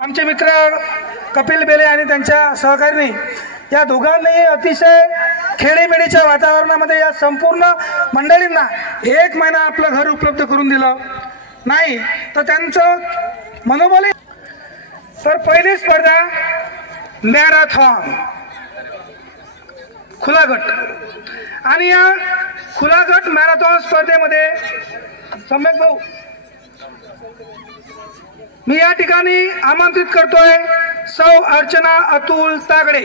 आमचे मित्र कपिल बेले आणि त्यांच्या सहकार्यांनी या दोघांनी अतिशय खेळीमेळीच्या वातावरणामध्ये या संपूर्ण मंडळींना एक महिना आपलं घर उपलब्ध करून दिलं नाही तर त्यांचं मनोबल. तर पहिली स्पर्धा मॅरेथॉन खुला गट आणि या खुला गट मॅरेथॉन स्पर्धेमध्ये सम्यक भाऊ मी या ठिकाणी आमंत्रित करतोय सौ अर्चना अतुल तागडे.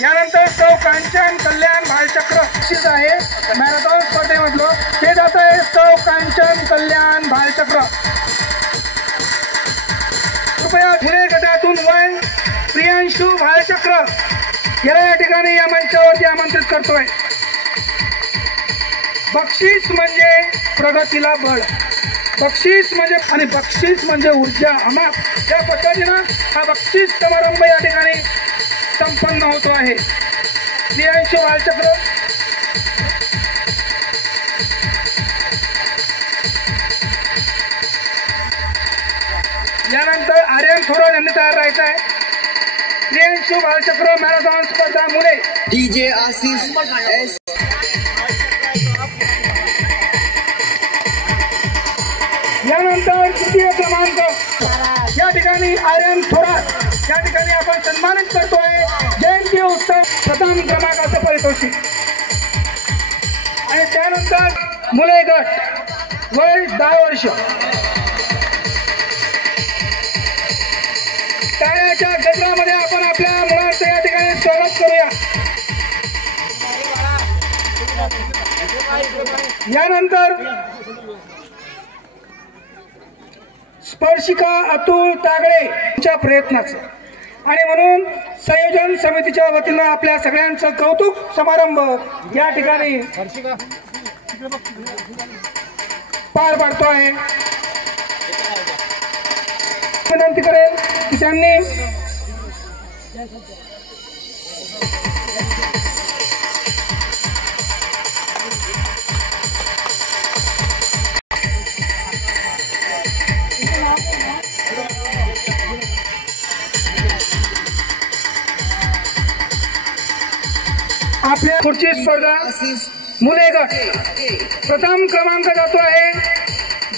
यानंतर सौ कांचन कल्याण भालचक्र बक्षीस आहे मॅरेथॉन स्पर्धेमधलं ते जात आहे सौ कांचन कल्याण भालचक्र. कृपया पुणे गटातून वय प्रियांशू भालचक्र याला या ठिकाणी या मंचावरती आमंत्रित करतोय. बक्षीस म्हणजे प्रगतीला बळ, बक्षीस म्हणजे आणि बक्षीस म्हणजे ऊर्जा अमाप. या पद्धतीनं हा बक्षीस समारंभ या ठिकाणी संपन्न होतो आहे. प्रियांशू भालचक्र यानंतर आर्यन थोरात यांनी तयार राहायचं आहे. प्रियांशू भालचक्र मॅरेथॉन स्पर्धा मुळे डीजे आशिष एस. यानंतर तृतीय क्रमांक या ठिकाणी आर्यन थोरात या ठिकाणी आपण सन्मानित करतोय. जयंती उत्सव प्रथम क्रमांकाचं पारितोषिक. आणि त्यानंतर मुले गट वय 10 वर्ष टाळ्याच्या गजरामध्ये आपण आपल्या मुलांचं या ठिकाणी स्वागत करूया. यानंतर स्पर्शिका अतुल तागडे यांच्या प्रयत्नाचं आणि म्हणून संयोजन समितीच्या वतीनं आपल्या सगळ्यांचं कौतुक समारंभ या ठिकाणी पार पाडतो आहे. विनंती करेल की त्यांनी आपल्या पुढची स्पर्धा मुले गट प्रथम क्रमांक जातो आहे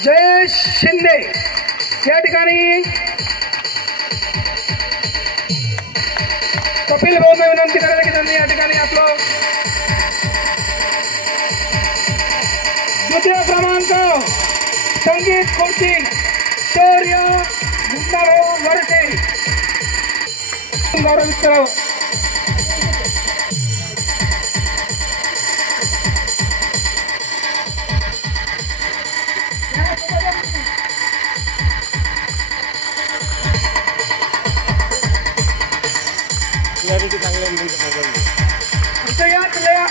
जयेश शिंदे. या ठिकाणी कपिल भाऊंना विनंती करायला की त्यांनी या ठिकाणी आपलं द्वितीय क्रमांक संगीत खुर्ची शौर्य वर्षे गौरवित करावं.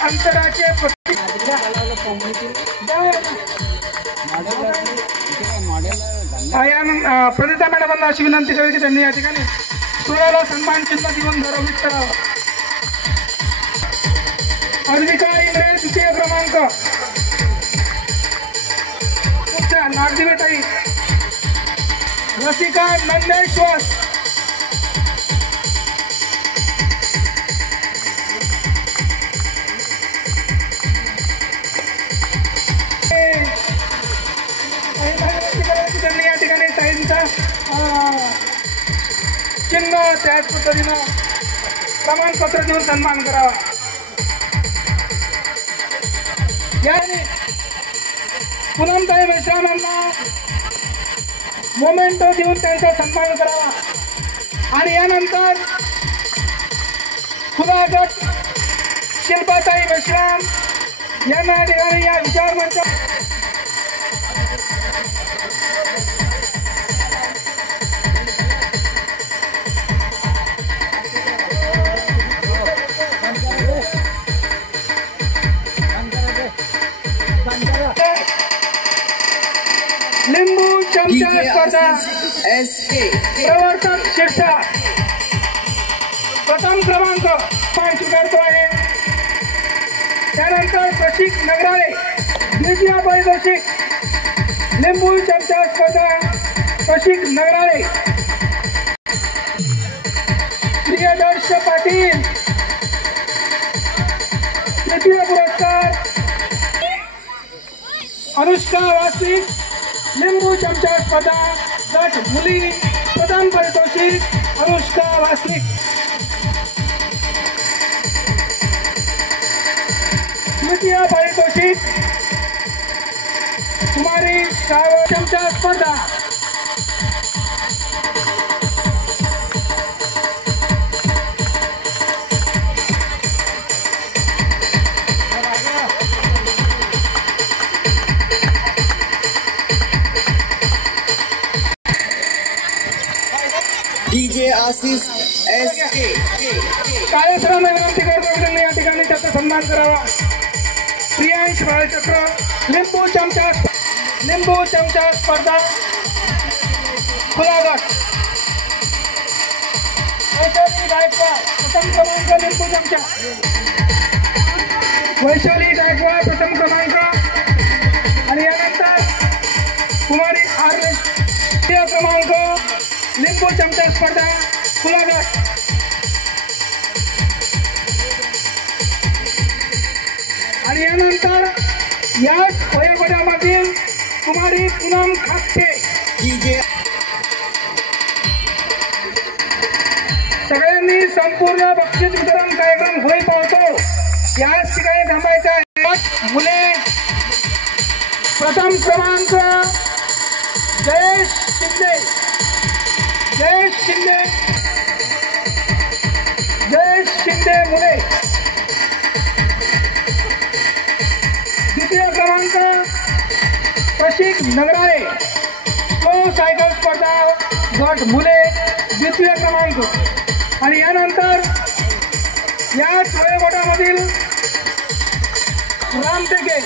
अंतराचे प्रदिता मॅडमांना अशी विनंती करेल की त्यांनी या ठिकाणी सोळाला सन्मान चिन्ह देऊन गौरवित करावं. अर्विका इंगळे द्वितीय क्रमांक नागदिवेताई रसिका नंदेश्वर त्यांनी या ठिकाणी ताईंचा चिन्ह त्याच पद्धतीनं प्रमाणपत्र देऊन सन्मान करावा. याने पूनमताई मेश्रामांना मोमेंटो देऊन त्यांचा सन्मान करावा. आणि यानंतर खुला गट शिल्पाताई मेश्राम यांना या ठिकाणी या विचार मंच लिंबू चमचा स्पर्धा प्रवर्तक शीर्षा प्रथम क्रमांक स्वीकारतो आहे. त्यानंतर प्रशिक नगराळे द्वितीय पारितोषिक लिंबू चमचा स्पर्धा कौशिक नगराळे. प्रियदर्श पाटील. तृतीय पुरस्कार अनुष्का वासनिक लिंबू चमचा स्पर्धा गट मुली. प्रथम पारितोषिक अनुष्का वासनिक. द्वितीय पारितोषिक कुमारी श्रावण चमचा स्पर्धा. डीजे आशिष एस के. काळेसरांना विनंती करतो की त्यांनी या ठिकाणी त्याचा सन्मान करावा. प्रियांश बाळचक्र लिंबू चमचा स्पर्धा खुला गट. वैशाली गायकवाड प्रथम क्रमांक लिंबू चमचा. वैशाली गायकवाड प्रथम क्रमांक. आणि यानंतर कुमारी आर्य तृतीय क्रमांक लिंबू चमचा स्पर्धा खुला गट. आणि यानंतर याच वयोगटामधील कुमारी पूनम खापटे. डीजे सगळ्यांनी संपूर्ण बक्षीस वितरण कार्यक्रम होई पावतो याच ठिकाणी थांबायचा आहे. मुले प्रथम क्रमांक जयेश शिंदे. जयेश शिंदे मुले. द्वितीय क्रमांक कौशिक नगराळे स्लो सायकल स्पर्धा गट मुले द्वितीय क्रमांक. आणि यानंतर याच वयोगटामधील राम टेके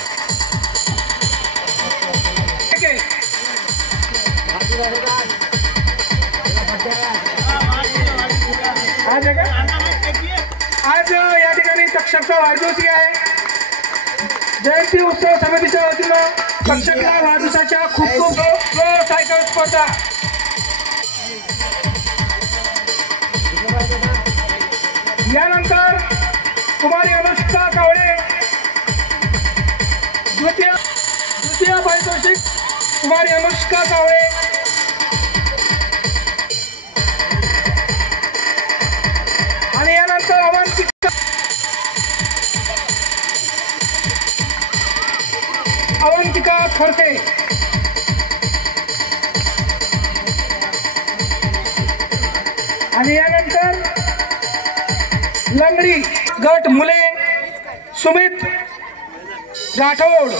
आज या ठिकाणी तक्षकचा वाढदिवशी आहे. जयंती उत्सव समितीच्या वतीनं तक्षकला वाढदिवसाच्या खूप खूप स्लो सायकल स्पर्धा. यानंतर कुमारी अनुष्का कावळे. द्वितीय पारितोषिक कुमारी अनुष्का कावळे. आणि यानंतर अवंतिका खडसे. आणि यानंतर लंगडी गट मुले सुमित राठोड.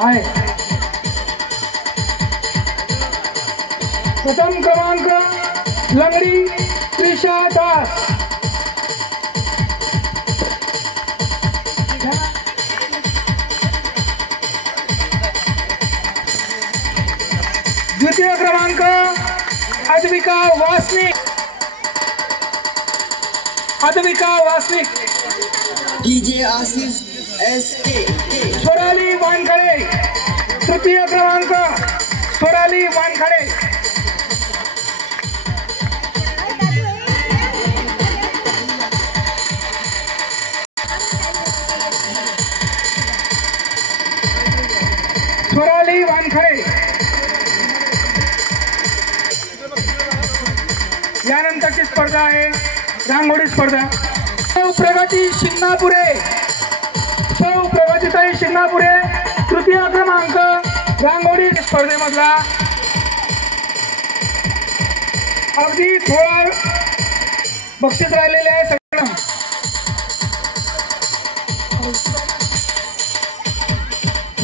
आहे प्रथम क्रमांक लंगडी त्रिशा दास. द्वितीय क्रमांक अद्विका वासनिक. डीजे आशिष एस के. स्वराली वानखडे. तृतीय क्रमांक स्वराली वानखडे. स्वराली वानखडे. यानंतरची स्पर्धा आहे रांगोळी स्पर्धा. प्रगती शिंगणापुरे तृतीय क्रमांक रांगोळी स्पर्धेमधला. अगदी थोडा बक्षीस राहिलेले आहे. सगळं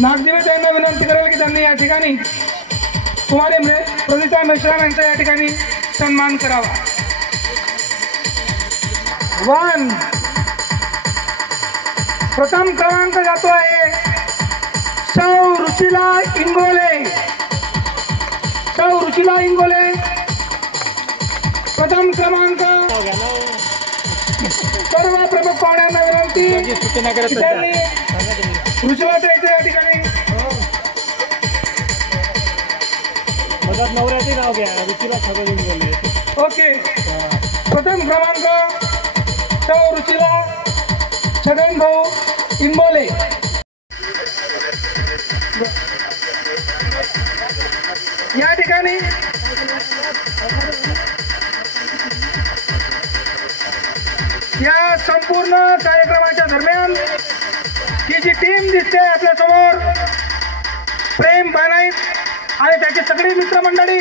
नागदिवे यांना विनंती करावी की त्यांनी या ठिकाणी कुमारी प्रदिता मेश्राम यांचा या ठिकाणी सन्मान करावा. 1 प्रथम क्रमांक जातो आहे सौ रुचिला इंगोले. सौ रुचिला इंगोले प्रथम क्रमांक. सर्व प्रमुख पाहुण्यांना विनंती की त्यांनी रुचिला द्यायचं या ठिकाणी. नवऱ्याचे नाव घ्या, रुचिला छगन इंगोले. ओके, प्रथम क्रमांक सौ रुचिला छगन भाऊ इंगोले. या ठिकाणी या संपूर्ण कार्यक्रमाच्या दरम्यान ही जी टीम दिसते आपल्या समोर, प्रेम बानाईत आणि त्याची सगळी मित्रमंडळी,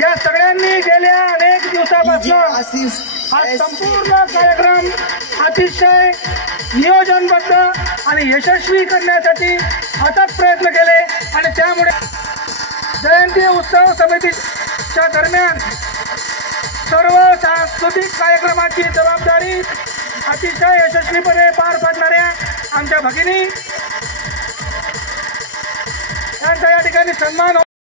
या सगळ्यांनी गेल्या अनेक DJ दिवसापासून आशिष हा SK. संपूर्ण कार्यक्रम अतिशय नियोजनबद्ध आणि यशस्वी करण्यासाठी अथक प्रयत्न केले आणि त्यामुळे जयंती उत्सव समितीच्या दरम्यान सर्व सांस्कृतिक कार्यक्रमाची जबाबदारी अतिशय यशस्वीपणे पार पाडणाऱ्या आमच्या भगिनी यांचा या ठिकाणी सन्मान